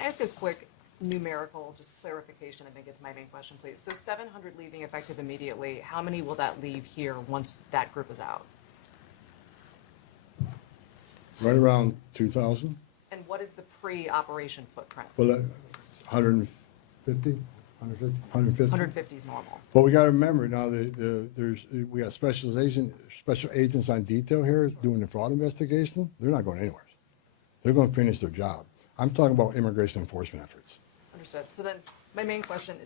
I ask a quick numerical, just clarification, and then get to my main question, please? So 700 leaving effective immediately. How many will that leave here once that group is out? Right around 2,000. And what is the pre-operation footprint? Well, 150, 150. 150 is normal. But we got to remember now, we got special agents on detail here doing the fraud investigation. They're not going anywhere. They're going to finish their job. I'm talking about immigration enforcement efforts. Understood. So then my main question,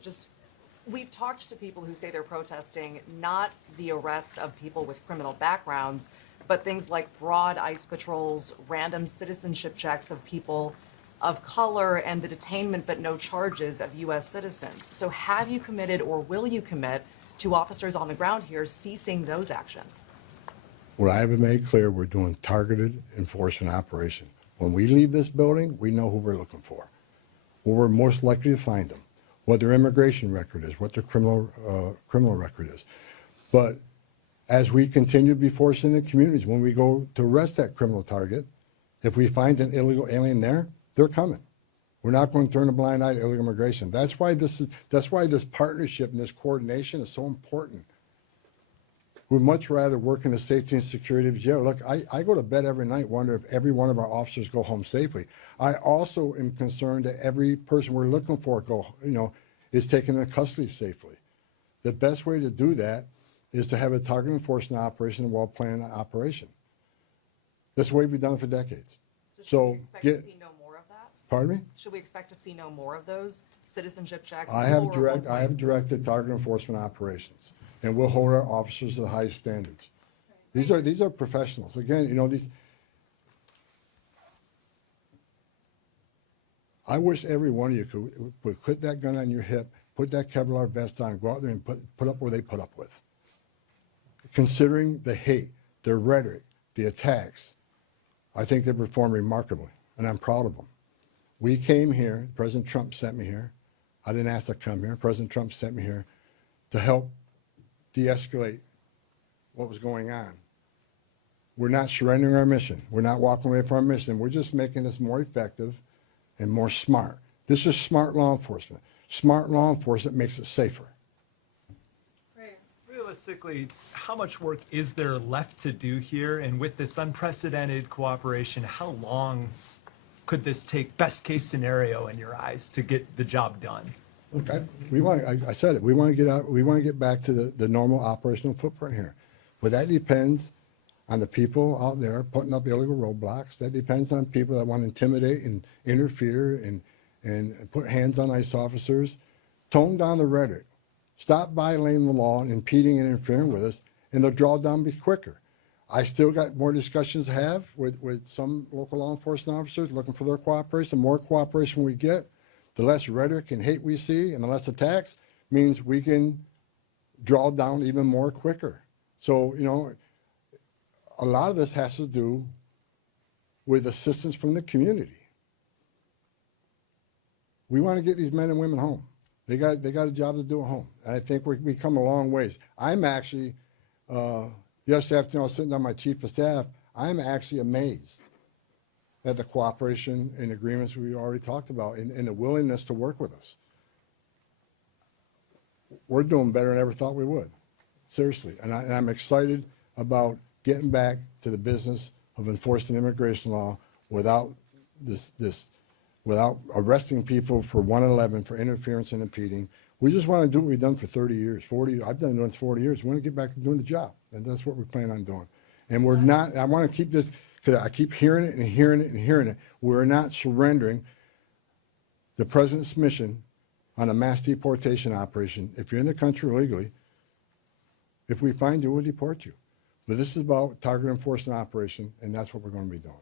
we've talked to people who say they're protesting not the arrests of people with criminal backgrounds, but things like broad ICE patrols, random citizenship checks of people of color, and the detainment but no charges of U.S. citizens. So have you committed or will you commit to officers on the ground here ceasing those actions? What I have made clear, we're doing targeted enforcement operation. When we leave this building, we know who we're looking for, where we're most likely to find them, what their immigration record is, what their criminal record is. But as we continue to be forced in the communities, when we go to arrest that criminal target, if we find an illegal alien there, they're coming. We're not going to turn a blind eye to illegal immigration. That's why this partnership and this coordination is so important. We'd much rather work in the safety and security of jail. Look, I go to bed every night wondering if every one of our officers go home safely. I also am concerned that every person we're looking for is taken into custody safely. The best way to do that is to have a target enforcement operation and well-planned operation. That's the way we've done it for decades. So should we expect to see no more of that? Pardon me? Should we expect to see no more of those citizenship checks? I have directed target enforcement operations, and we'll hold our officers to the highest standards. These are professionals. Again, I wish every one of you could put that gun on your hip, put that Kevlar vest on, go out there and put up what they put up with. Considering the hate, the rhetoric, the attacks, I think they performed remarkably, and I'm proud of them. We came here, President Trump sent me here. I didn't ask to come here. President Trump sent me here to help de-escalate what was going on. We're not surrendering our mission. We're not walking away from our mission. We're just making this more effective and more smart. This is smart law enforcement. Smart law enforcement makes it safer. Realistically, how much work is there left to do here? And with this unprecedented cooperation, how long could this take, best case scenario in your eyes, to get the job done? Look, I said it. We want to get out. We want to get back to the normal operational footprint here. But that depends on the people out there putting up illegal roadblocks. That depends on people that want to intimidate and interfere and put hands on ICE officers. Tone down the rhetoric. Stop violating the law and impeding and interfering with us, and the drawdown be quicker. I still got more discussions to have with some local law enforcement officers looking for their cooperation. The more cooperation we get, the less rhetoric and hate we see, and the less attacks means we can draw down even more quicker. So, a lot of this has to do with assistance from the community. We want to get these men and women home. They got a job to do at home. And I think we come a long ways. I'm actually, yesterday afternoon I was sitting on my chief of staff, I'm actually amazed at the cooperation and agreements we already talked about and the willingness to work with us. We're doing better than I ever thought we would, seriously. And I'm excited about getting back to the business of enforcing immigration law without without arresting people for 111 for interference and impeding. We just want to do what we've done for 30 years, 40. I've done it for 40 years. We want to get back to doing the job, and that's what we plan on doing. And we're not. I want to keep this because I keep hearing it and hearing it and hearing it. We're not surrendering the president's mission on a mass deportation operation. If you're in the country illegally, if we find you, we'll deport you. But this is about target enforcement operation, and that's what we're going to be doing.